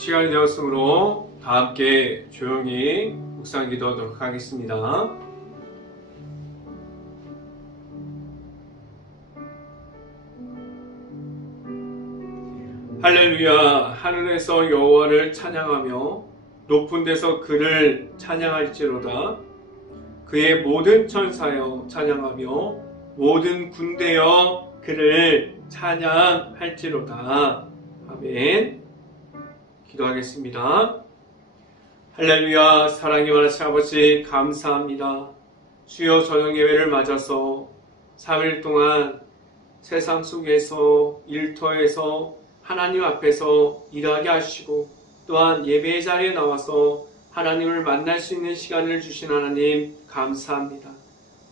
시간이 되었으므로 다 함께 조용히 묵상 기도하도록 하겠습니다. 할렐루야. 하늘에서 여호와를 찬양하며 높은 데서 그를 찬양할지로다. 그의 모든 천사여 찬양하며 모든 군대여 그를 찬양할지로다. 아멘. 기도하겠습니다. 할렐루야. 사랑이 많으신 아버지 감사합니다. 주여 저녁 예배를 맞아서 3일 동안 세상 속에서 일터에서 하나님 앞에서 일하게 하시고 또한 예배의 자리에 나와서 하나님을 만날 수 있는 시간을 주신 하나님 감사합니다.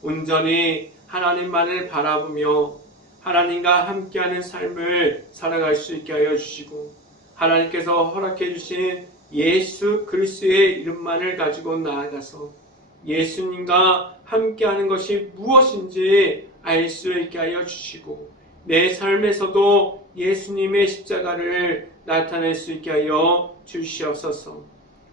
온전히 하나님만을 바라보며 하나님과 함께하는 삶을 살아갈 수 있게 하여 주시고 하나님께서 허락해 주신 예수 그리스도의 이름만을 가지고 나아가서 예수님과 함께하는 것이 무엇인지 알 수 있게 하여 주시고 내 삶에서도 예수님의 십자가를 나타낼 수 있게 하여 주시옵소서.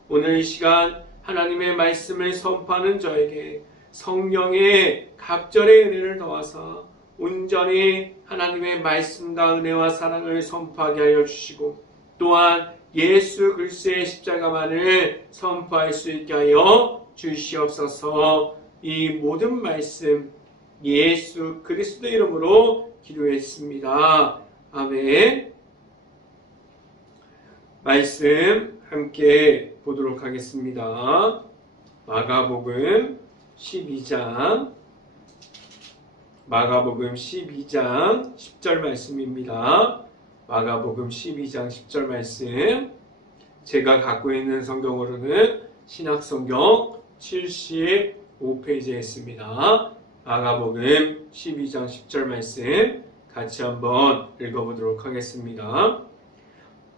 오늘 이 시간 하나님의 말씀을 선포하는 저에게 성령의 갑절의 은혜를 더하사 온전히 하나님의 말씀과 은혜와 사랑을 선포하게 하여 주시고 또한 예수 그리스도의 십자가만을 선포할 수 있게 하여 주시옵소서. 이 모든 말씀 예수 그리스도 이름으로 기도했습니다. 아멘. 말씀 함께 보도록 하겠습니다. 마가복음 12장 10절 말씀입니다. 마가복음 12장 10절 말씀, 제가 갖고 있는 성경으로는 신약성경 75페이지에 있습니다. 마가복음 12장 10절 말씀 같이 한번 읽어보도록 하겠습니다.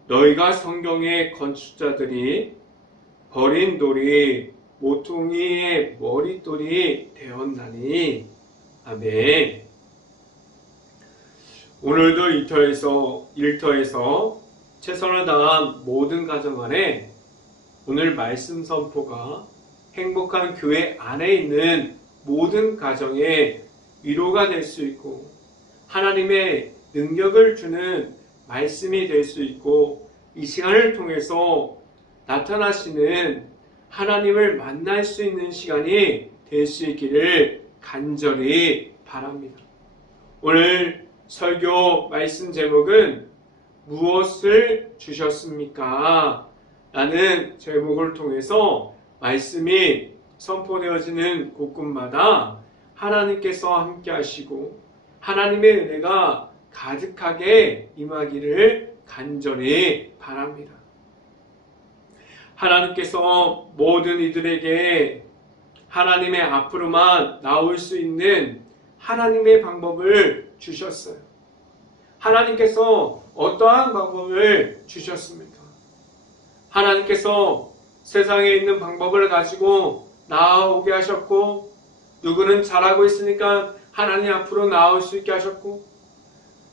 너희가 성경의 건축자들이 버린 돌이 모퉁이의 머릿돌이 되었나니. 아멘. 오늘도 일터에서 최선을 다한 모든 가정 안에 오늘 말씀 선포가 행복한 교회 안에 있는 모든 가정에 위로가 될 수 있고 하나님의 능력을 주는 말씀이 될 수 있고 이 시간을 통해서 나타나시는 하나님을 만날 수 있는 시간이 될 수 있기를 간절히 바랍니다. 오늘 설교 말씀 제목은 무엇을 주셨습니까? 라는 제목을 통해서 말씀이 선포되어지는 곳곳마다 하나님께서 함께 하시고 하나님의 은혜가 가득하게 임하기를 간절히 바랍니다. 하나님께서 모든 이들에게 하나님의 앞으로만 나올 수 있는 하나님의 방법을 주셨어요. 하나님께서 어떠한 방법을 주셨습니까? 하나님께서 세상에 있는 방법을 가지고 나아오게 하셨고 누구는 잘하고 있으니까 하나님 앞으로 나올 수 있게 하셨고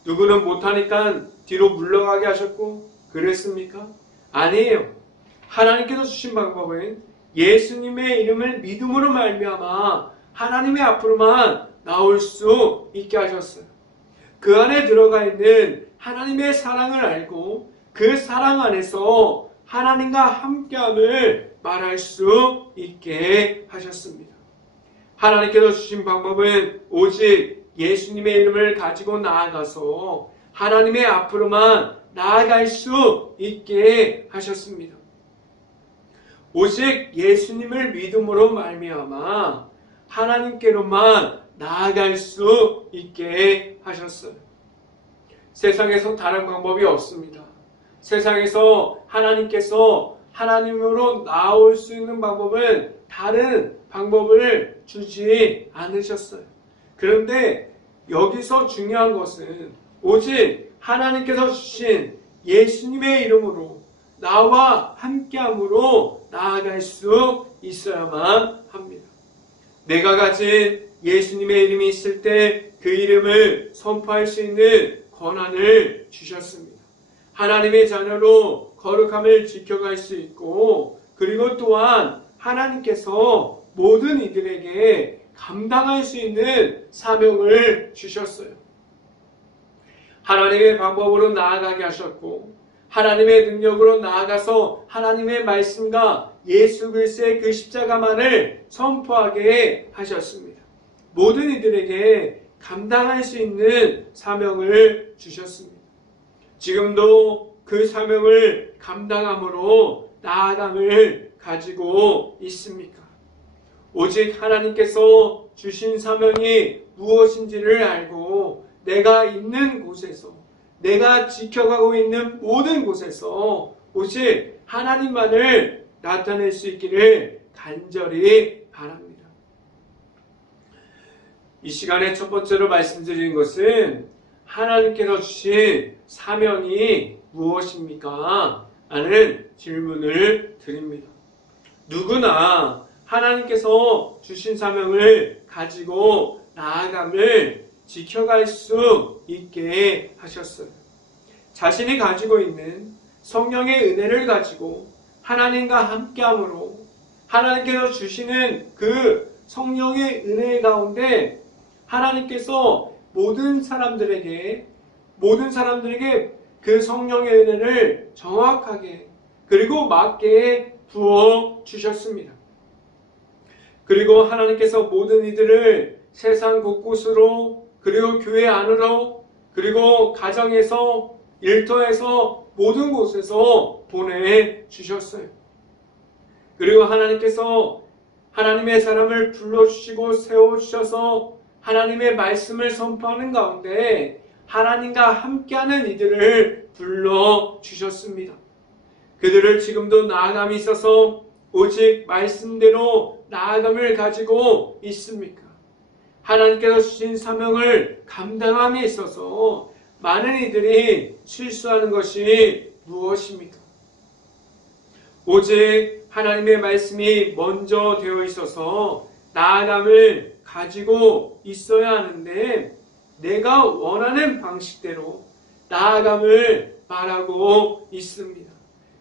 누구는 못하니까 뒤로 물러가게 하셨고 그랬습니까? 아니에요. 하나님께서 주신 방법은 예수님의 이름을 믿음으로 말미암아 하나님의 앞으로만 나올 수 있게 하셨어요. 그 안에 들어가 있는 하나님의 사랑을 알고 그 사랑 안에서 하나님과 함께함을 말할 수 있게 하셨습니다. 하나님께서 주신 방법은 오직 예수님의 이름을 가지고 나아가서 하나님의 앞으로만 나아갈 수 있게 하셨습니다. 오직 예수님을 믿음으로 말미암아 하나님께로만 나아갈 수 있게 하셨어요. 세상에서 다른 방법이 없습니다. 세상에서 하나님께서 하나님으로 나올 수 있는 방법은 다른 방법을 주지 않으셨어요. 그런데 여기서 중요한 것은 오직 하나님께서 주신 예수님의 이름으로 나와 함께함으로 나아갈 수 있어야만 합니다. 내가 가진 예수님의 이름이 있을 때 그 이름을 선포할 수 있는 권한을 주셨습니다. 하나님의 자녀로 거룩함을 지켜갈 수 있고, 그리고 또한 하나님께서 모든 이들에게 감당할 수 있는 사명을 주셨어요. 하나님의 방법으로 나아가게 하셨고, 하나님의 능력으로 나아가서 하나님의 말씀과 예수 그리스도의 그 십자가만을 선포하게 하셨습니다. 모든 이들에게 감당할 수 있는 사명을 주셨습니다. 지금도 그 사명을 감당함으로 나아감을 가지고 있습니까? 오직 하나님께서 주신 사명이 무엇인지를 알고 내가 있는 곳에서, 내가 지켜가고 있는 모든 곳에서 오직 하나님만을 나타낼 수 있기를 간절히 바랍니다. 이 시간에 첫 번째로 말씀드리는 것은 하나님께서 주신 사명이 무엇입니까? 라는 질문을 드립니다. 누구나 하나님께서 주신 사명을 가지고 나아감을 지켜갈 수 있게 하셨어요. 자신이 가지고 있는 성령의 은혜를 가지고 하나님과 함께함으로 하나님께서 주시는 그 성령의 은혜 가운데 하나님께서 모든 사람들에게 그 성령의 은혜를 정확하게 그리고 맞게 부어 주셨습니다. 그리고 하나님께서 모든 이들을 세상 곳곳으로, 그리고 교회 안으로, 그리고 가정에서, 일터에서, 모든 곳에서 보내주셨어요. 그리고 하나님께서 하나님의 사람을 불러주시고 세워주셔서 하나님의 말씀을 선포하는 가운데 하나님과 함께하는 이들을 불러주셨습니다. 그들을 지금도 나아감이 있어서 오직 말씀대로 나아감을 가지고 있습니까? 하나님께서 주신 사명을 감당함에 있어서 많은 이들이 실수하는 것이 무엇입니까? 오직 하나님의 말씀이 먼저 되어 있어서 나아감을 가지고 있어야 하는데 내가 원하는 방식대로 나아감을 말하고 있습니다.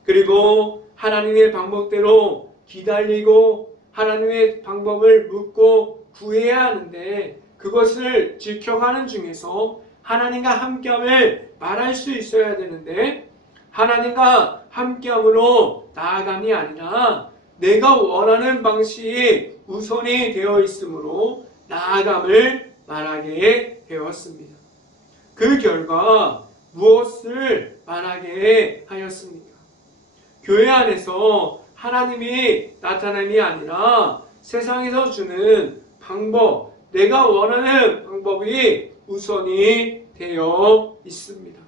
그리고 하나님의 방법대로 기다리고 하나님의 방법을 묻고 구해야 하는데 그것을 지켜가는 중에서 하나님과 함께함을 말할 수 있어야 되는데 하나님과 함께함으로 나아감이 아니라 내가 원하는 방식이 우선이 되어 있으므로 나아감을 말하게 되었습니다. 그 결과 무엇을 말하게 하였습니까? 교회 안에서 하나님이 나타남이 아니라 세상에서 주는 방법, 내가 원하는 방법이 우선이 되어 있습니다.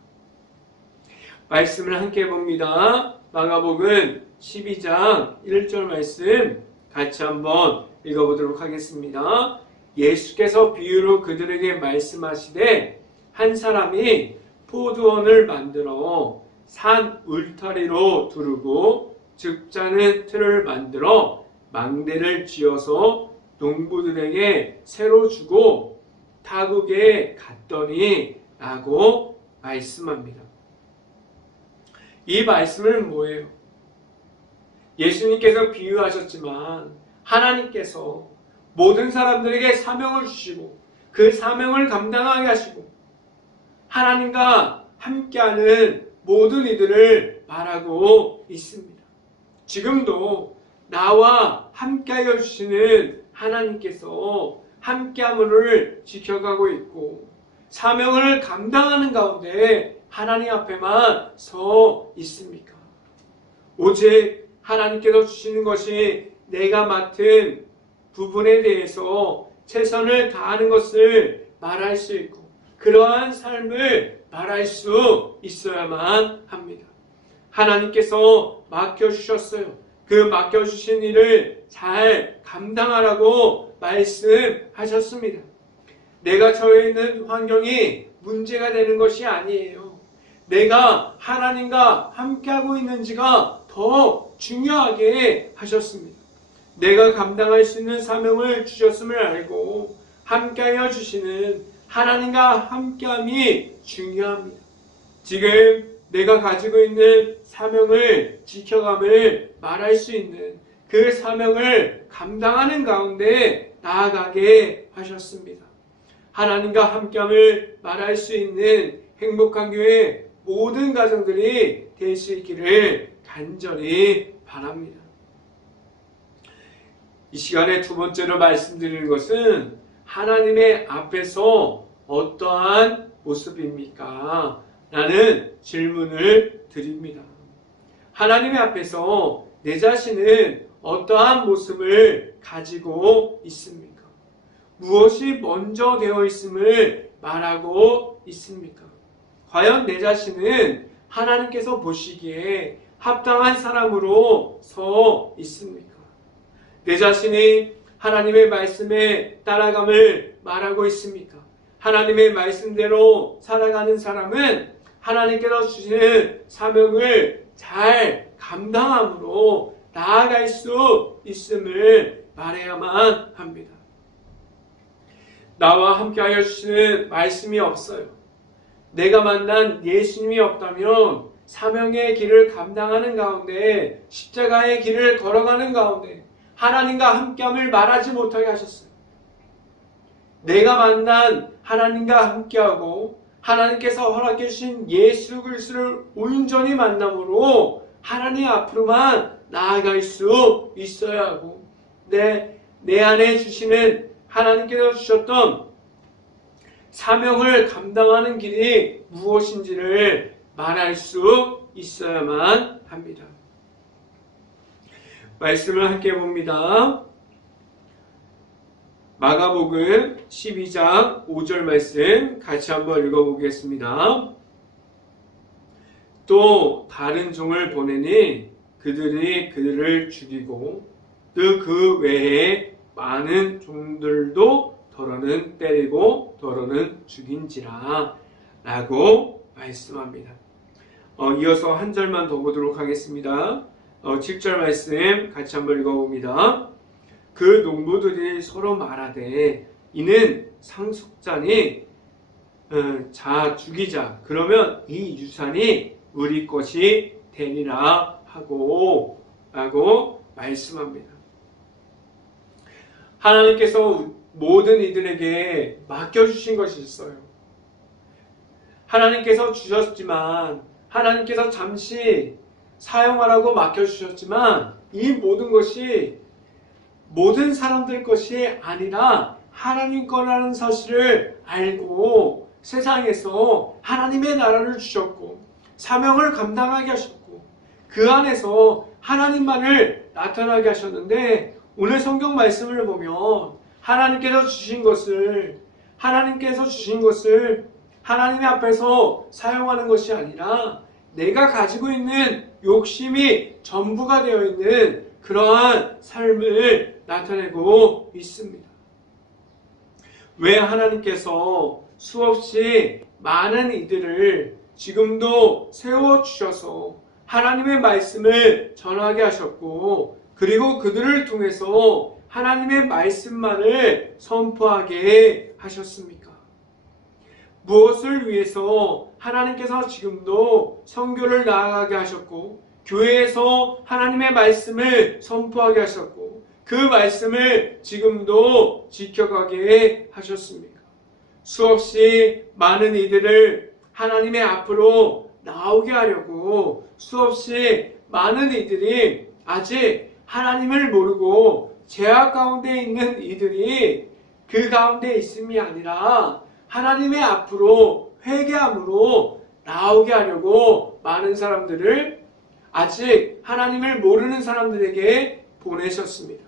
말씀을 함께 봅니다. 마가복음 12장 1절 말씀 같이 한번 읽어보도록 하겠습니다. 예수께서 비유로 그들에게 말씀하시되 한 사람이 포도원을 만들어 산 울타리로 두르고 즉자는 틀을 만들어 망대를 지어서 농부들에게 새로 주고 타국에 갔더니 라고 말씀합니다. 이 말씀은 뭐예요? 예수님께서 비유하셨지만 하나님께서 모든 사람들에게 사명을 주시고 그 사명을 감당하게 하시고 하나님과 함께하는 모든 이들을 말하고 있습니다. 지금도 나와 함께하여 주시는 하나님께서 함께함을 지켜가고 있고 사명을 감당하는 가운데 하나님 앞에만 서 있습니까? 오직 하나님께서 주시는 것이 내가 맡은 부분에 대해서 최선을 다하는 것을 말할 수 있고 그러한 삶을 말할 수 있어야만 합니다. 하나님께서 맡겨주셨어요. 그 맡겨주신 일을 잘 감당하라고 말씀하셨습니다. 내가 처해 있는 환경이 문제가 되는 것이 아니에요. 내가 하나님과 함께하고 있는지가 더 중요하게 하셨습니다. 내가 감당할 수 있는 사명을 주셨음을 알고 함께하여 주시는 하나님과 함께함이 중요합니다. 지금 내가 가지고 있는 사명을 지켜감을 말할 수 있는 그 사명을 감당하는 가운데 나아가게 하셨습니다. 하나님과 함께함을 말할 수 있는 행복한 교회 모든 가정들이 될 수 있기를 간절히 바랍니다. 이 시간에 두 번째로 말씀드리는 것은 하나님의 앞에서 어떠한 모습입니까? 라는 질문을 드립니다. 하나님의 앞에서 내 자신은 어떠한 모습을 가지고 있습니까? 무엇이 먼저 되어 있음을 말하고 있습니까? 과연 내 자신은 하나님께서 보시기에 합당한 사람으로 서 있습니까? 내 자신이 하나님의 말씀에 따라감을 말하고 있습니까? 하나님의 말씀대로 살아가는 사람은 하나님께서 주시는 사명을 잘 감당함으로 나아갈 수 있음을 말해야만 합니다. 나와 함께하여 주시는 말씀이 없어요. 내가 만난 예수님이 없다면 사명의 길을 감당하는 가운데, 십자가의 길을 걸어가는 가운데 하나님과 함께함을 말하지 못하게 하셨어요. 내가 만난 하나님과 함께하고 하나님께서 허락해 주신 예수 그리스도를 온전히 만남으로 하나님 앞으로만 나아갈 수 있어야 하고, 내 안에 주시는 하나님께서 주셨던 사명을 감당하는 길이 무엇인지를 말할 수 있어야만 합니다. 말씀을 함께 봅니다. 마가복음 12장 5절 말씀 같이 한번 읽어보겠습니다. 또 다른 종을 보내니 그들이 그들을 죽이고 또 그 외에 많은 종들도 더러는 때리고 더러는 죽인지라 라고 말씀합니다. 이어서 한 절만 더 보도록 하겠습니다. 7절 말씀 같이 한번 읽어봅니다. 그 농부들이 서로 말하되 이는 상속자니 자 죽이자, 그러면 이 유산이 우리 것이 되리라 하고 라고 말씀합니다. 하나님께서 모든 이들에게 맡겨주신 것이 있어요. 하나님께서 주셨지만, 하나님께서 잠시 사용하라고 맡겨주셨지만 이 모든 것이 모든 사람들 것이 아니라 하나님 거라는 사실을 알고 세상에서 하나님의 나라를 주셨고 사명을 감당하게 하셨고 그 안에서 하나님만을 나타나게 하셨는데, 오늘 성경 말씀을 보면 하나님께서 주신 것을 하나님의 앞에서 사용하는 것이 아니라 내가 가지고 있는 욕심이 전부가 되어 있는 그러한 삶을 나타내고 있습니다. 왜 하나님께서 수없이 많은 이들을 지금도 세워주셔서 하나님의 말씀을 전하게 하셨고, 그리고 그들을 통해서 하나님의 말씀만을 선포하게 하셨습니까? 무엇을 위해서 하나님께서 지금도 선교를 나아가게 하셨고 교회에서 하나님의 말씀을 선포하게 하셨고 그 말씀을 지금도 지켜가게 하셨습니까? 수없이 많은 이들을 하나님의 앞으로 나오게 하려고 수없이 많은 이들이 아직 하나님을 모르고 죄악 가운데 있는 이들이 그 가운데 있음이 아니라 하나님의 앞으로 회개함으로 나오게 하려고 많은 사람들을 아직 하나님을 모르는 사람들에게 보내셨습니다.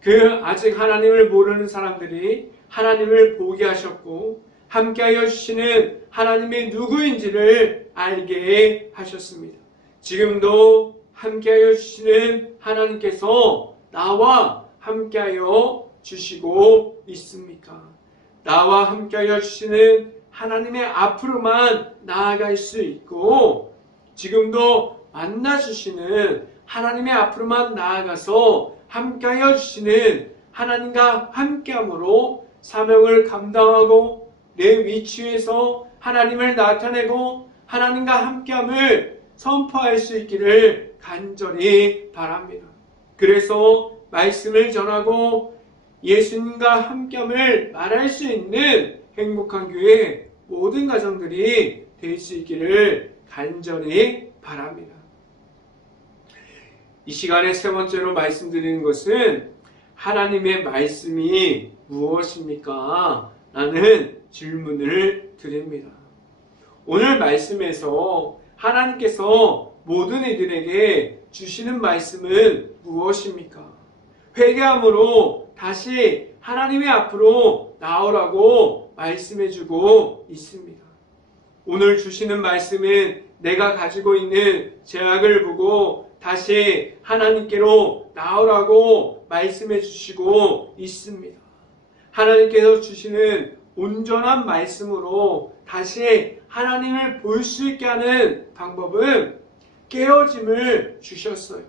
그 아직 하나님을 모르는 사람들이 하나님을 보게 하셨고 함께하여 주시는 하나님이 누구인지를 알게 하셨습니다. 지금도 함께하여 주시는 하나님께서 나와 함께하여 주시고 있습니까? 나와 함께하여 주시는 하나님의 앞으로만 나아갈 수 있고 지금도 만나주시는 하나님의 앞으로만 나아가서 함께하여 주시는 하나님과 함께함으로 사명을 감당하고 내 위치에서 하나님을 나타내고 하나님과 함께함을 선포할 수 있기를 간절히 바랍니다. 그래서 말씀을 전하고 예수님과 함께함을 말할 수 있는 행복한 교회 모든 가정들이 될 수 있기를 간절히 바랍니다. 이 시간에 세 번째로 말씀드리는 것은 하나님의 말씀이 무엇입니까? 라는 질문을 드립니다. 오늘 말씀에서 하나님께서 모든 이들에게 주시는 말씀은 무엇입니까? 회개함으로 다시 하나님의 앞으로 나오라고 말씀해주고 있습니다. 오늘 주시는 말씀은 내가 가지고 있는 죄악을 보고 다시 하나님께로 나오라고 말씀해 주시고 있습니다. 하나님께서 주시는 온전한 말씀으로 다시 하나님을 볼 수 있게 하는 방법은 깨어짐을 주셨어요.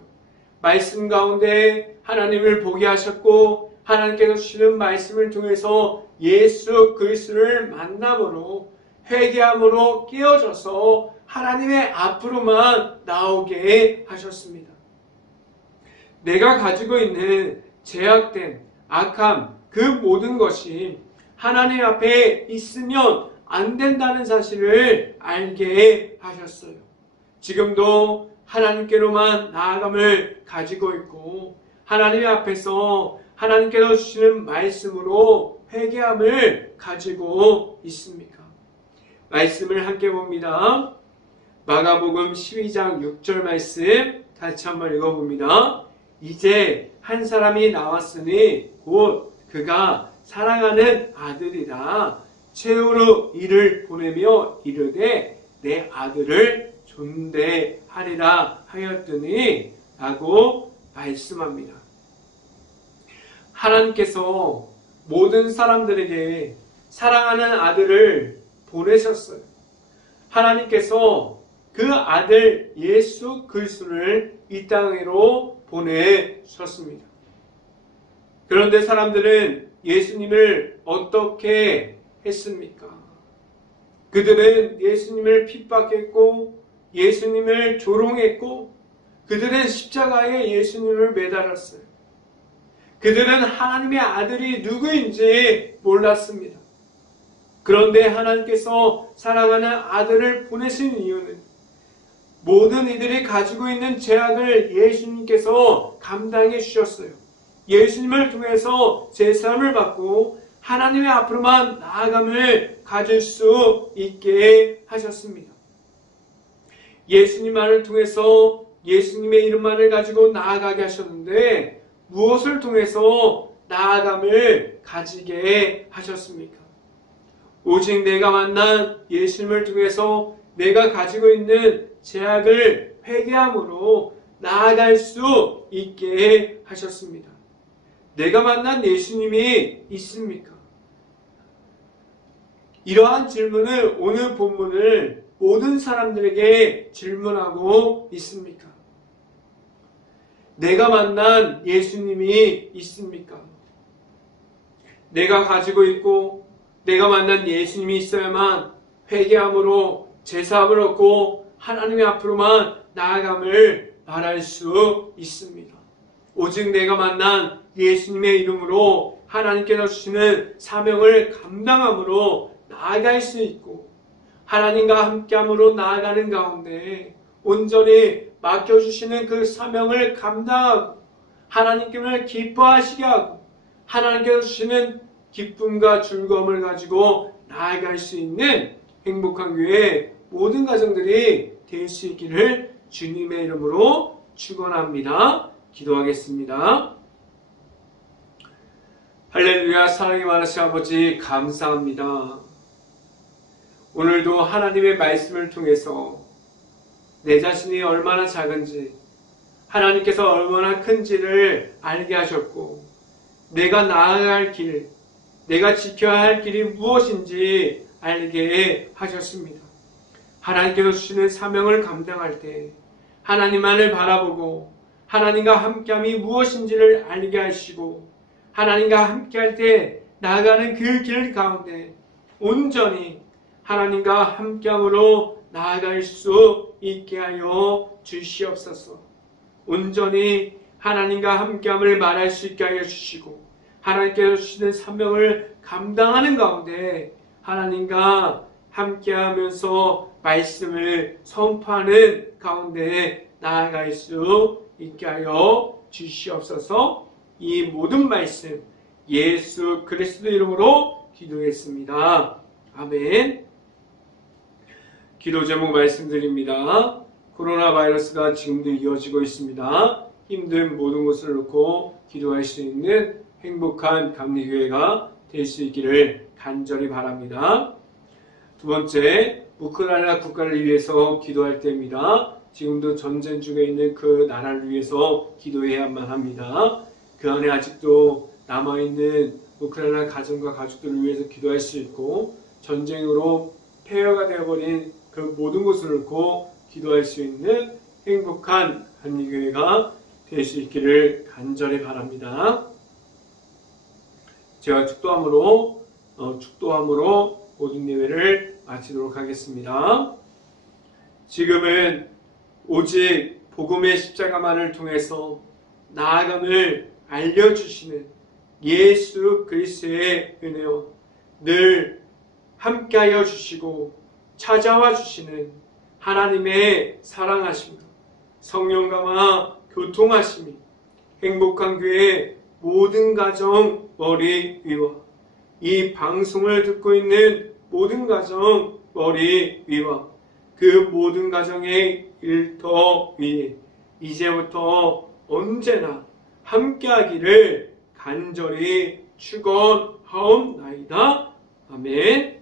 말씀 가운데 하나님을 보게 하셨고 하나님께서 주시는 말씀을 통해서 예수 그리스도를 만남으로 회개함으로 깨어져서 하나님의 앞으로만 나오게 하셨습니다. 내가 가지고 있는 죄악된 악함 그 모든 것이 하나님 앞에 있으면 안 된다는 사실을 알게 하셨어요. 지금도 하나님께로만 나아감을 가지고 있고 하나님 앞에서 하나님께서 주시는 말씀으로 회개함을 가지고 있습니까? 말씀을 함께 봅니다. 마가복음 12장 6절 말씀 같이 한번 읽어봅니다. 이제 한 사람이 나왔으니 곧 그가 사랑하는 아들이라 최후로 이를 보내며 이르되 내 아들을 존대하리라 하였더니 라고 말씀합니다. 하나님께서 모든 사람들에게 사랑하는 아들을 보내셨어요. 하나님께서 그 아들 예수 그리스도를 이 땅으로 보내셨습니다. 그런데 사람들은 예수님을 어떻게 했습니까? 그들은 예수님을 핍박했고 예수님을 조롱했고 그들은 십자가에 예수님을 매달았어요. 그들은 하나님의 아들이 누구인지 몰랐습니다. 그런데 하나님께서 사랑하는 아들을 보내신 이유는 모든 이들이 가지고 있는 죄악을 예수님께서 감당해 주셨어요. 예수님을 통해서 제사함을 받고 하나님의 앞으로만 나아감을 가질 수 있게 하셨습니다. 예수님만을 통해서 예수님의 이름만을 가지고 나아가게 하셨는데 무엇을 통해서 나아감을 가지게 하셨습니까? 오직 내가 만난 예수님을 통해서 내가 가지고 있는 죄악을 회개함으로 나아갈 수 있게 하셨습니다. 내가 만난 예수님이 있습니까? 이러한 질문을 오늘 본문을 모든 사람들에게 질문하고 있습니까? 내가 만난 예수님이 있습니까? 내가 가지고 있고 내가 만난 예수님이 있어야만 회개함으로 제사함을 얻고 하나님의 앞으로만 나아감을 말할 수 있습니다. 오직 내가 만난 예수님의 이름으로 하나님께서 주시는 사명을 감당함으로 나아갈 수 있고 하나님과 함께함으로 나아가는 가운데 온전히 맡겨주시는 그 사명을 감당하고 하나님께를 기뻐하시게 하고 하나님께서 주시는 기쁨과 즐거움을 가지고 나아갈 수 있는 행복한 교회 모든 가정들이 될 수 있기를 주님의 이름으로 축원합니다. 기도하겠습니다. 할렐루야. 사랑이 많으신 아버지 감사합니다. 오늘도 하나님의 말씀을 통해서 내 자신이 얼마나 작은지 하나님께서 얼마나 큰지를 알게 하셨고 내가 나아갈 길, 내가 지켜야 할 길이 무엇인지 알게 하셨습니다. 하나님께서 주시는 사명을 감당할 때 하나님만을 바라보고 하나님과 함께함이 무엇인지를 알게 하시고 하나님과 함께할 때 나아가는 그 길 가운데 온전히 하나님과 함께함으로 나아갈 수 있게 하여 주시옵소서. 온전히 하나님과 함께함을 말할 수 있게 하여 주시고 하나님께서 주시는 사명을 감당하는 가운데 하나님과 함께하면서 말씀을 선포하는 가운데 나아갈 수 있게 하여 주시옵소서. 이 모든 말씀 예수 그리스도 이름으로 기도했습니다. 아멘. 기도 제목 말씀드립니다. 코로나 바이러스가 지금도 이어지고 있습니다. 힘든 모든 것을 놓고 기도할 수 있는 행복한 감리교회가 될 수 있기를 간절히 바랍니다. 두 번째, 우크라이나 국가를 위해서 기도할 때입니다. 지금도 전쟁 중에 있는 그 나라를 위해서 기도해야만 합니다. 그 안에 아직도 남아있는 우크라이나 가정과 가족들을 위해서 기도할 수 있고 전쟁으로 폐허가 되어버린 그 모든 것을 놓고 기도할 수 있는 행복한 감리교회가 될 수 있기를 간절히 바랍니다. 제가 축도함으로 모든 예배를 마치도록 하겠습니다. 지금은 오직 복음의 십자가만을 통해서 나아감을 알려주시는 예수 그리스도의 은혜요 늘 함께하여 주시고 찾아와 주시는 하나님의 사랑하심과 성령과와 교통하심이 행복한 교회 모든 가정 머리 위와 이 방송을 듣고 있는 모든 가정 머리 위와 그 모든 가정의 일터 위에 이제부터 언제나 함께하기를 간절히 축원하옵나이다. 아멘.